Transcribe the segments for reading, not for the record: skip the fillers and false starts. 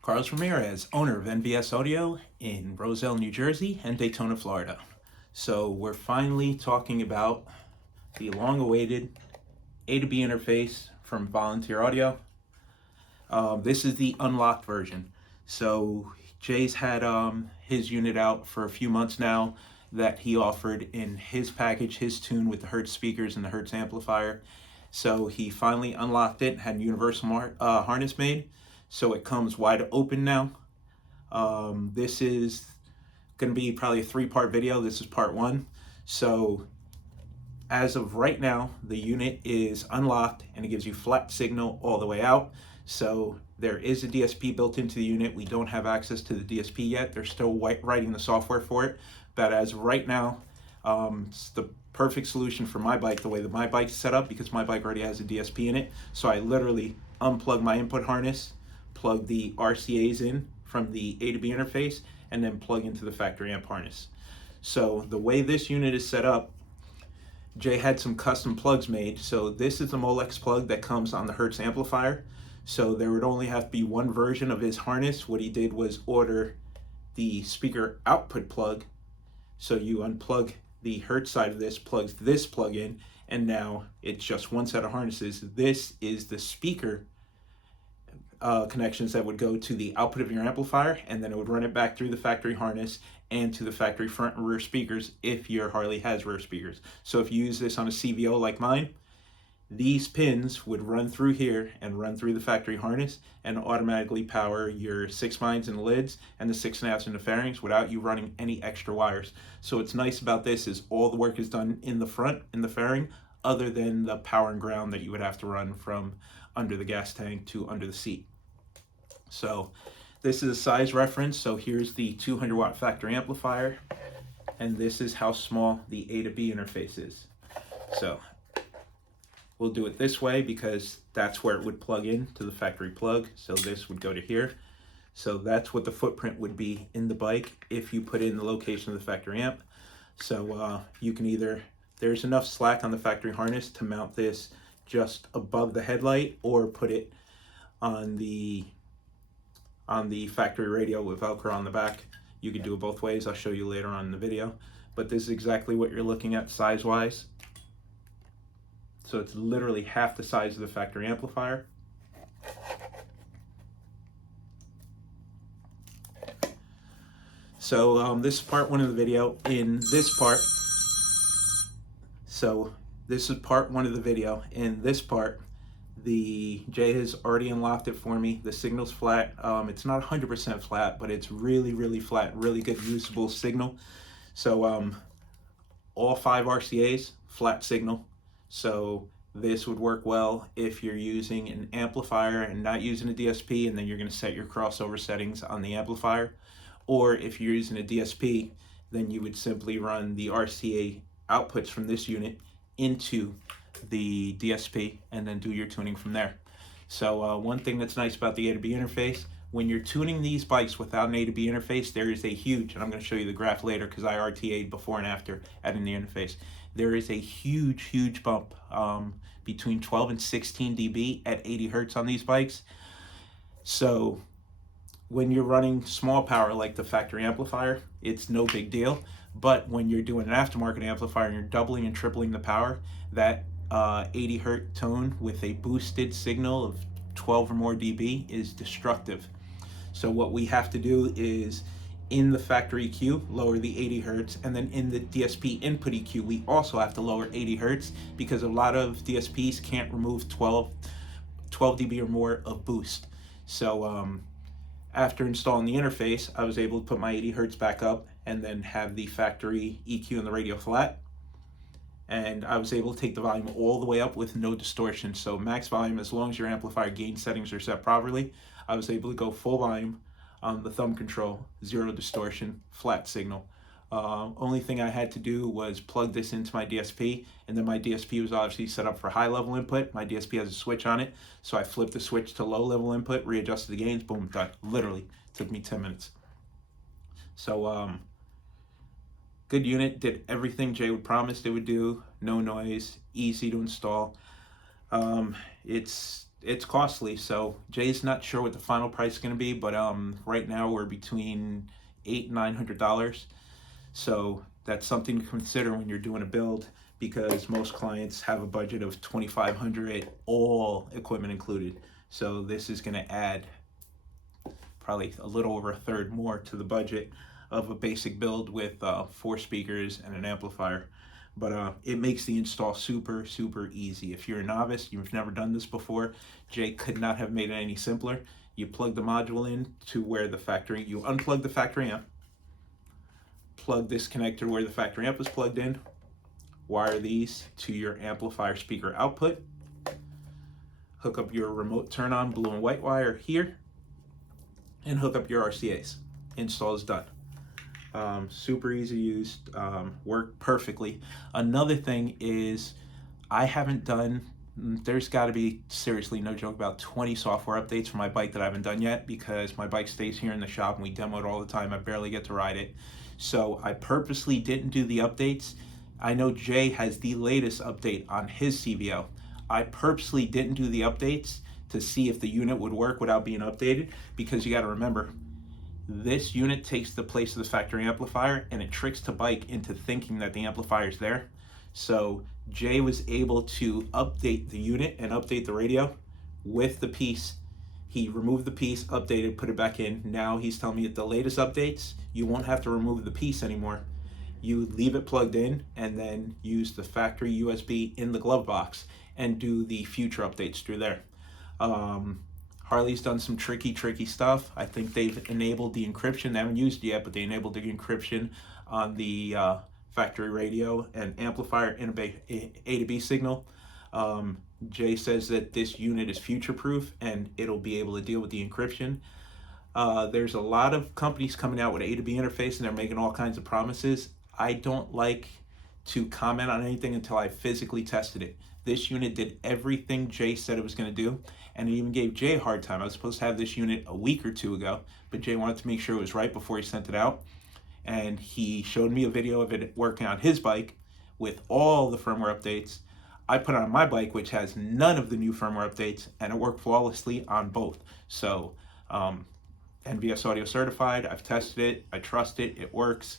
Carlos Ramirez, owner of NVS Audio in Roselle, New Jersey and Daytona, Florida. So we're finally talking about the long-awaited A to B interface from Volunteer Audio. This is the unlocked version. So Jay's had his unit out for a few months now that he offered in his package, his tune with the Hertz speakers and the Hertz amplifier. So he finally unlocked it, had a universal harness made. So it comes wide open now. This is going to be probably a 3-part video. This is part 1. So as of right now, the unit is unlocked and it gives you flat signal all the way out. So there is a DSP built into the unit. We don't have access to the DSP yet. They're still writing the software for it. But as of right now, it's the perfect solution for my bike, the way that my bike's set up, because my bike already has a DSP in it. So I literally unplug my input harness, plug the RCAs in from the A to B interface, and then plug into the factory amp harness. So the way this unit is set up, Jay had some custom plugs made. So this is the Molex plug that comes on the Hertz amplifier. So there would only have to be one version of his harness. What he did was order the speaker output plug. So you unplug the Hertz side of this, plugs this plug in, and now it's just one set of harnesses. This is the speaker connections that would go to the output of your amplifier, and then it would run it back through the factory harness and to the factory front and rear speakers if your Harley has rear speakers. So if you use this on a CVO like mine, these pins would run through here and run through the factory harness and automatically power your 6-mines and the lids and the 6.5s and the fairings without you running any extra wires. So what's nice about this is all the work is done in the front, in the fairing, other than the power and ground that you would have to run from under the gas tank to under the seat. So this is a size reference. So here's the 200-watt factory amplifier, and this is how small the A to B interface is. So we'll do it this way because that's where it would plug in to the factory plug. So this would go to here. So that's what the footprint would be in the bike if you put in the location of the factory amp. So you can either, there's enough slack on the factory harness to mount this just above the headlight, or put it on the factory radio with Velcro on the back. You can do it both ways. I'll show you later on in the video. But this is exactly what you're looking at size-wise. So it's literally half the size of the factory amplifier. So this is part 1 of the video. In this part, so this is part 1 of the video. In this part, Jay has already unlocked it for me. The signal's flat. It's not 100% flat, but it's really, really flat, really good usable signal. So all 5 RCAs, flat signal. So this would work well if you're using an amplifier and not using a DSP, and then you're going to set your crossover settings on the amplifier. Or if you're using a DSP, then you would simply run the RCA outputs from this unit into the DSP and then do your tuning from there. So one thing that's nice about the A to B interface, when you're tuning these bikes without an A to B interface, there is a huge, and I'm going to show you the graph later because I RTA'd before and after adding the interface. There is a huge bump between 12 and 16 dB at 80 Hertz on these bikes. So when you're running small power like the factory amplifier, it's no big deal. But when you're doing an aftermarket amplifier and you're doubling and tripling the power, that 80 Hertz tone with a boosted signal of 12 or more dB is destructive. So what we have to do is, in the factory EQ, lower the 80 Hertz, and then in the DSP input EQ, we also have to lower 80 Hertz because a lot of DSPs can't remove 12 dB or more of boost. So after installing the interface, I was able to put my 80 Hertz back up and then have the factory EQ and the radio flat. And I was able to take the volume all the way up with no distortion. So max volume, as long as your amplifier gain settings are set properly, I was able to go full volume on the thumb control, 0 distortion, flat signal. Only thing I had to do was plug this into my DSP, and then my DSP was obviously set up for high level input. My DSP has a switch on it, so I flipped the switch to low level input, readjusted the gains, boom, done. Literally took me 10 minutes. So good unit, did everything Jay would promised it would do. No noise, easy to install. It's it's costly. So Jay's not sure what the final price is going to be, but right now we're between $800 and $900. So that's something to consider when you're doing a build, because most clients have a budget of $2,500, all equipment included. So this is going to add probably a little over a third more to the budget of a basic build with 4 speakers and an amplifier. But it makes the install super, super easy. If you're a novice, you've never done this before, Jay could not have made it any simpler. You plug the module in to where the factory, you unplug the factory amp, plug this connector where the factory amp is plugged in, wire these to your amplifier speaker output, hook up your remote turn on blue and white wire here, and hook up your RCAs. Install is done. Super easy to use, work perfectly. Another thing is, I haven't done, there's got to be, seriously, no joke, about 20 software updates for my bike that I haven't done yet, because my bike stays here in the shop and we demo it all the time. I barely get to ride it. So I purposely didn't do the updates. I know Jay has the latest update on his CVO. I purposely didn't do the updates to see if the unit would work without being updated, because you got to remember, this unit takes the place of the factory amplifier, and it tricks the bike into thinking that the amplifier is there. So Jay was able to update the unit and update the radio with the piece. He removed the piece, updated, put it back in. Now he's telling me that the latest updates, you won't have to remove the piece anymore. You leave it plugged in and then use the factory USB in the glove box and do the future updates through there. Harley's done some tricky stuff. I think they've enabled the encryption. They haven't used it yet, but they enabled the encryption on the factory radio and amplifier in A to B signal. Jay says that this unit is future-proof and it'll be able to deal with the encryption. There's a lot of companies coming out with A to B interface, and they're making all kinds of promises. I don't like to comment on anything until I physically tested it. This unit did everything Jay said it was going to do, and it even gave Jay a hard time. I was supposed to have this unit a week or two ago, but Jay wanted to make sure it was right before he sent it out. And he showed me a video of it working on his bike with all the firmware updates. I put it on my bike, which has none of the new firmware updates, and it worked flawlessly on both. So NVS audio certified, I've tested it, I trust it, it works.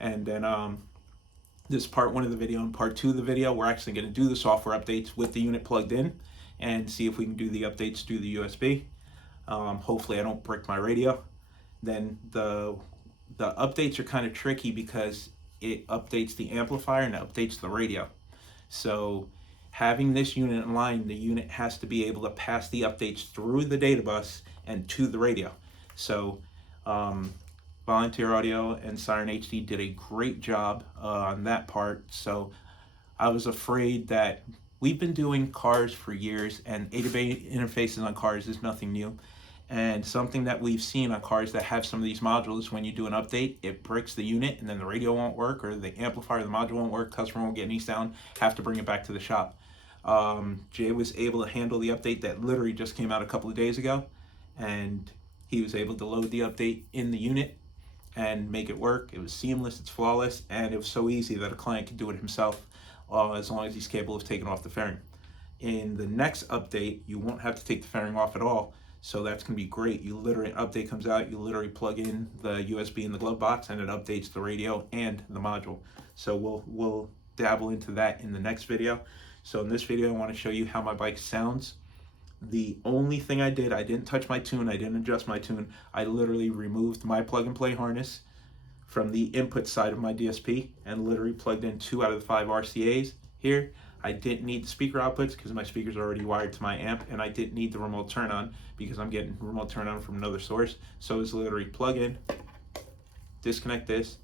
And then this is part 1 of the video. And part 2 of the video, we're actually going to do the software updates with the unit plugged in and see if we can do the updates through the USB. Hopefully I don't brick my radio. Then the updates are kind of tricky because it updates the amplifier and it updates the radio. So having this unit in line, the unit has to be able to pass the updates through the data bus and to the radio. So Volunteer Audio and Siren HD did a great job on that part. So I was afraid that we've been doing cars for years, and A to B interfaces on cars is nothing new. And something that we've seen on cars that have some of these modules, when you do an update, it bricks the unit and then the radio won't work, or the amplifier, the module won't work, customer won't get any sound, have to bring it back to the shop. Jay was able to handle the update that literally just came out a couple of days ago, and he was able to load the update in the unit and make it work. It was seamless, it's flawless, and it was so easy that a client could do it himself as long as he's capable of taking off the fairing. In the next update, you won't have to take the fairing off at all, so that's going to be great. You literally, update comes out, you literally plug in the USB in the glove box and it updates the radio and the module. So we'll dabble into that in the next video. So in this video, I want to show you how my bike sounds. The only thing I didn't touch my tune, I didn't adjust my tune. I literally removed my plug and play harness from the input side of my DSP and literally plugged in 2 out of the 5 RCAs here. I didn't need the speaker outputs because my speakers are already wired to my amp, and I didn't need the remote turn on because I'm getting remote turn on from another source. So it's literally plug in, disconnect this,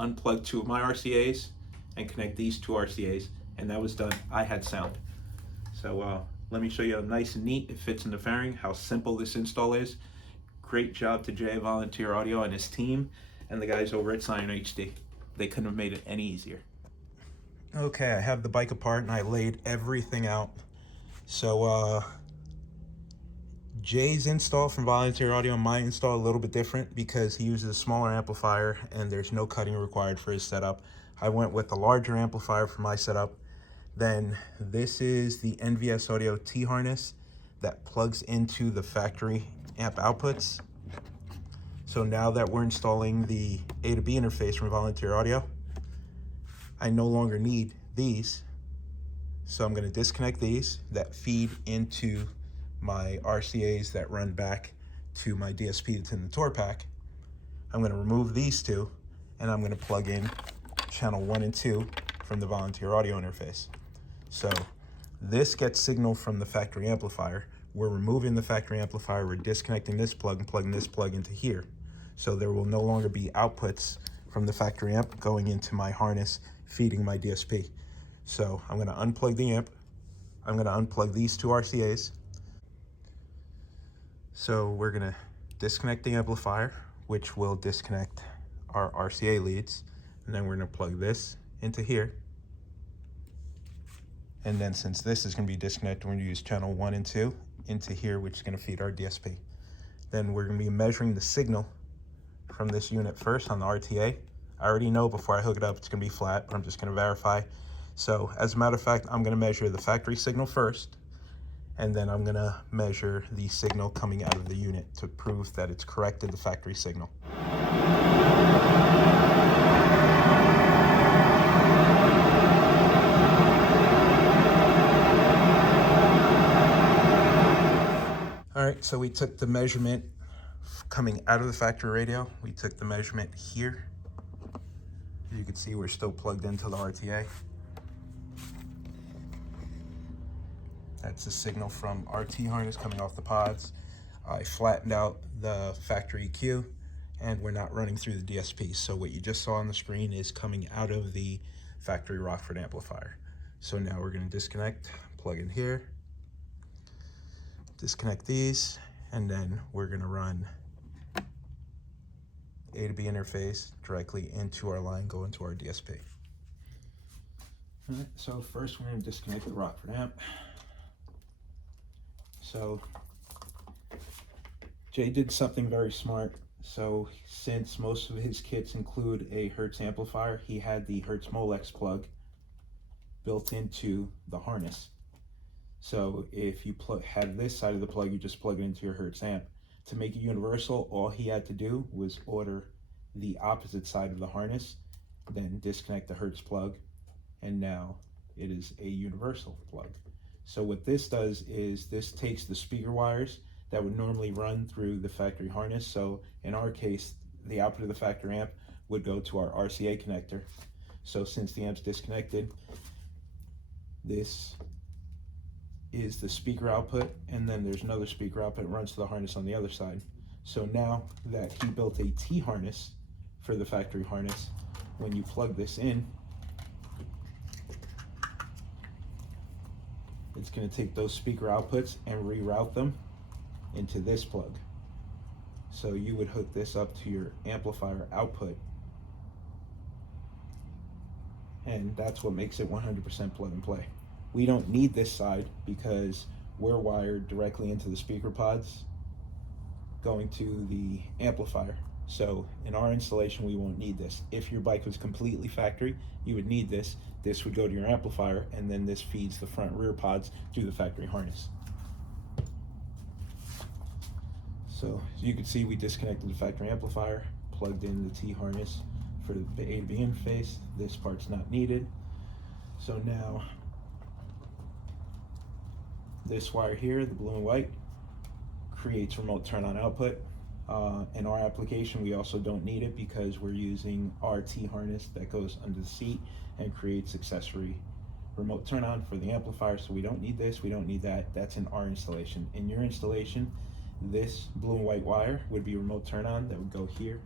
unplug 2 of my RCAs, and connect these 2 RCAs, and that was done. I had sound. So let me show you how nice and neat it fits in the fairing, how simple this install is. Great job to Jay, Volunteer Audio, and his team, and the guys over at Siren HD. They couldn't have made it any easier. Okay, I have the bike apart and I laid everything out. So Jay's install from Volunteer Audio and my install a little bit different because he uses a smaller amplifier and there's no cutting required for his setup. I went with a larger amplifier for my setup. Then this is the NVS audio T harness that plugs into the factory amp outputs. So now that we're installing the A to B interface from Volunteer Audio, I no longer need these. So I'm going to disconnect these that feed into my RCAs that run back to my DSP that's in the tour pack. I'm going to remove these two, and I'm going to plug in channel 1 and 2 from the Volunteer Audio interface. So this gets signal from the factory amplifier. We're removing the factory amplifier, we're disconnecting this plug and plugging this plug into here. So there will no longer be outputs from the factory amp going into my harness feeding my DSP. So I'm going to unplug the amp. I'm going to unplug these two RCAs. So we're going to disconnect the amplifier, which will disconnect our RCA leads. And then we're going to plug this into here. And then since this is going to be disconnected, we're going to use channel 1 and 2 into here, which is going to feed our DSP. Then we're going to be measuring the signal from this unit first on the RTA. I already know before I hook it up it's going to be flat, but I'm just going to verify. So as a matter of fact, I'm going to measure the factory signal first, and then I'm going to measure the signal coming out of the unit to prove that it's corrected the factory signal. All right, so we took the measurement coming out of the factory radio. We took the measurement here. As you can see, we're still plugged into the RTA. That's the signal from our T harness coming off the pods. I flattened out the factory EQ, and we're not running through the DSP. So what you just saw on the screen is coming out of the factory Rockford amplifier. So now we're going to disconnect, plug in here, disconnect these, and then we're going to run A to B interface directly into our line, go into our DSP. All right, so first we're going to disconnect the Rockford amp. So Jay did something very smart. So since most of his kits include a Hertz amplifier, he had the Hertz Molex plug built into the harness. So if you have this side of the plug, you just plug it into your Hertz amp. To make it universal, all he had to do was order the opposite side of the harness, then disconnect the Hertz plug, and now it is a universal plug. So what this does is this takes the speaker wires that would normally run through the factory harness. So in our case, the output of the factory amp would go to our RCA connector. So since the amp's disconnected, this is the speaker output, and then there's another speaker output that runs to the harness on the other side. So now that he built a T harness for the factory harness, when you plug this in, it's going to take those speaker outputs and reroute them into this plug. So you would hook this up to your amplifier output, and that's what makes it 100% plug and play. We don't need this side because we're wired directly into the speaker pods going to the amplifier. So in our installation, we won't need this. If your bike was completely factory, you would need this. This would go to your amplifier, and then this feeds the front rear pods through the factory harness. So as you can see, we disconnected the factory amplifier, plugged in the T harness for the A to B interface. This part's not needed. So now this wire here, the blue and white, creates remote turn on output. In our application, we also don't need it because we're using our T harness that goes under the seat and creates accessory remote turn on for the amplifier. So we don't need this, we don't need that. That's in our installation. In your installation, this blue and white wire would be remote turn on that would go here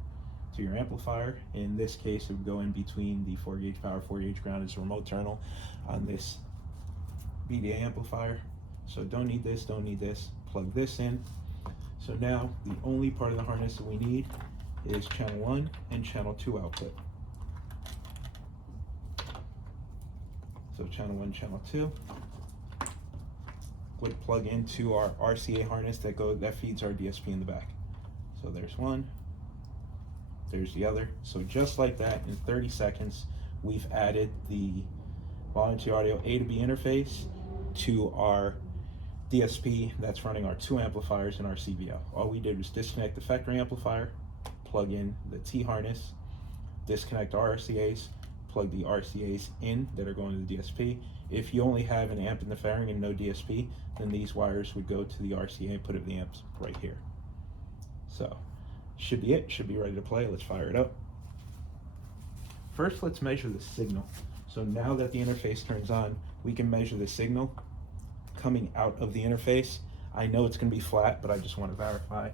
to your amplifier. In this case, it would go in between the 4-gauge power, 4-gauge ground as a remote turn on this BDA amplifier. So don't need this, don't need this. Plug this in. So now the only part of the harness that we need is channel 1 and channel 2 output. So channel 1, channel 2 would plug into our RCA harness that feeds our DSP in the back. So there's one, there's the other. So just like that, in 30 seconds, we've added the volume to audio A to B interface to our DSP that's running our 2 amplifiers and our CVO. All we did was disconnect the factory amplifier, plug in the T harness, disconnect our RCAs, plug the RCAs in that are going to the DSP. If you only have an amp in the fairing and no DSP, then these wires would go to the RCA and put it in the amps right here. So, should be it. Should be ready to play. Let's fire it up. First, let's measure the signal. So now that the interface turns on, we can measure the signal coming out of the interface. I know it's going to be flat, but I just want to verify.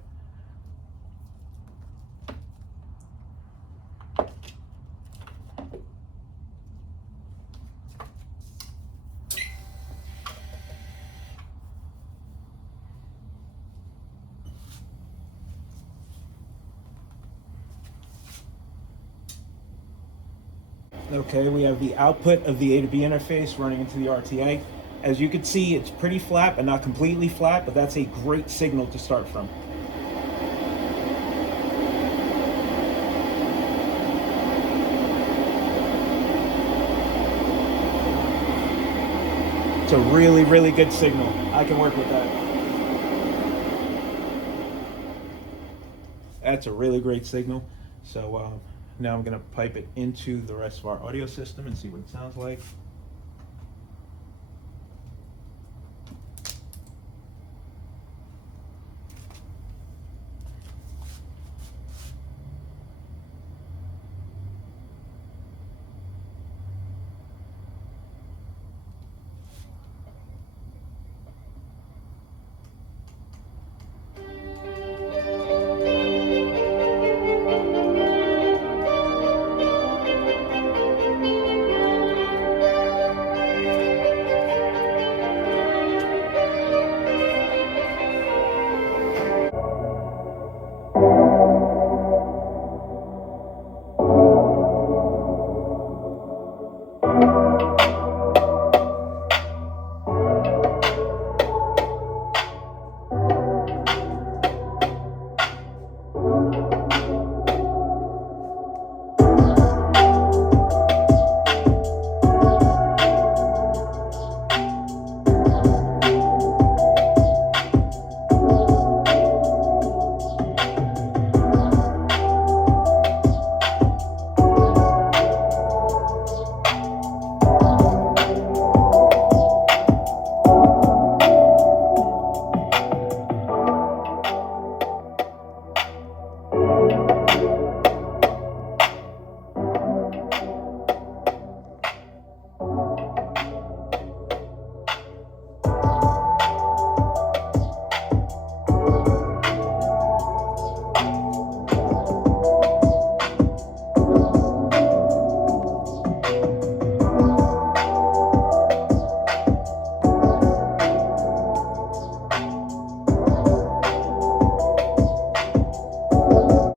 Okay, we have the output of the A to B interface running into the RTA. As you can see, it's pretty flat, but not completely flat, but that's a great signal to start from. It's a really, really good signal. I can work with that. That's a really great signal. So now I'm going to pipe it into the rest of our audio system and see what it sounds like.